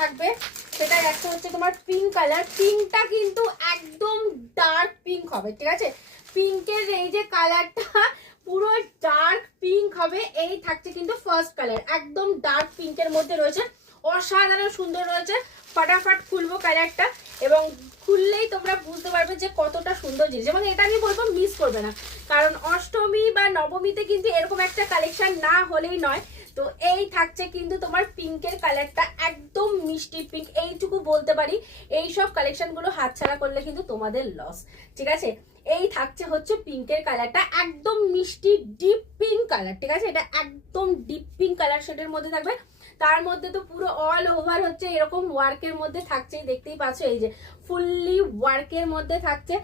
থাকবে, সেটা একটা হচ্ছে তোমার পিঙ্ক কালার। পিঙ্কটা কিন্তু একদম ডার্ক পিঙ্ক হবে, ঠিক আছে? পিঙ্কের এই যে কালারটা পুরো ডার্ক পিঙ্ক হবে। এই থাকছে কিন্তু ফার্স্ট কালার, একদম ডার্ক পিঙ্কের মধ্যে রয়েছে, অসাধারণ সুন্দর রয়েছে। ফটাফট খুলবো কালারটা, এবং খুললেই তোমরা বুঝতে পারবে যে কতটা সুন্দর জিনিস। এবং এটা আমি বলবো মিস করবে না, কারণ অষ্টমী বা নবমীতে কিন্তু এরকম একটা কালেকশন না হলেই নয়। তো এই থাকছে কিন্তু তোমার পিঙ্কের কালারটা, একদম মিষ্টি পিঙ্ক, এইটুকু বলতে পারি। এই সব কালেকশনগুলো হাতছাড়া করলে কিন্তু তোমাদের লস, ঠিক আছে? এই থাকছে হচ্ছে পিঙ্কের কালারটা, একদম মিষ্টি ডিপ পিঙ্ক কালার, ঠিক আছে? এটা একদম ডিপ পিঙ্ক কালার শেডের মধ্যে থাকবে। তার মধ্যে তো পুরো অল ওভার হচ্ছে এরকম ওয়ার্কের মধ্যে থাকছে, দেখতেই পাচ্ছ, এই যে ফুললি ওয়ার্কের মধ্যে থাকছে।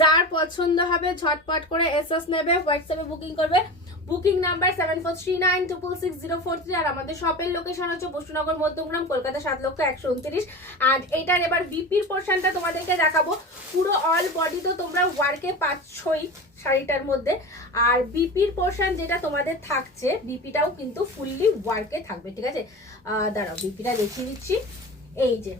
যার পছন্দ হবে ঝটপট করে এসএস নেবে, হোয়াটসঅ্যাপে বুকিং করবে। Booking number 7439666043। আর আমাদের শপের লোকেশন হচ্ছে বসুনগর মধ্যমগ্রাম, কলকাতা 7,129,। আর এটার এবার বিপির পোর্শনটা তোমাদেরকে দেখাবো। পুরো অল বডি তো তোমরা ওয়ার্কে পাচ্ছই শাড়িটার মধ্যে, আর বিপির পোর্শন যেটা তোমাদের থাকছে, বিপিটাও কিন্তু ফুললি ওয়ার্কে থাকবে, ঠিক আছে? দাঁড়াও বিপিটা দেখিয়ে দিচ্ছি। এই যে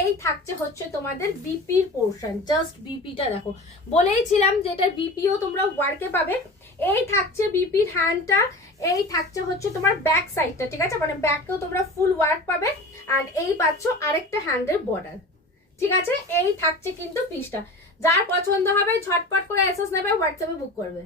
এই থাকছে হচ্ছে তোমাদের বিপির পোর্শন, জাস্ট বিপিটা দেখো, বলেইছিলাম যে এটা বিপিও তোমরা ওয়ার্কে পাবে। এই থাকছে বিপির হ্যান্ডটা, এই থাকছে হচ্ছে তোমার ব্যাক সাইডটা, ঠিক আছে? মানে ব্যাকেও তোমরা ফুল ওয়ার্ক পাবে। আর এই পাচ্ছ আরেকটা হ্যান্ডের বর্ডার, ঠিক আছে? এই থাকছে কিন্তু পিসটা। যার পছন্দ হবে ঝটপট করে এসএস নেবে, হোয়াটসঅ্যাপে বুক করবে।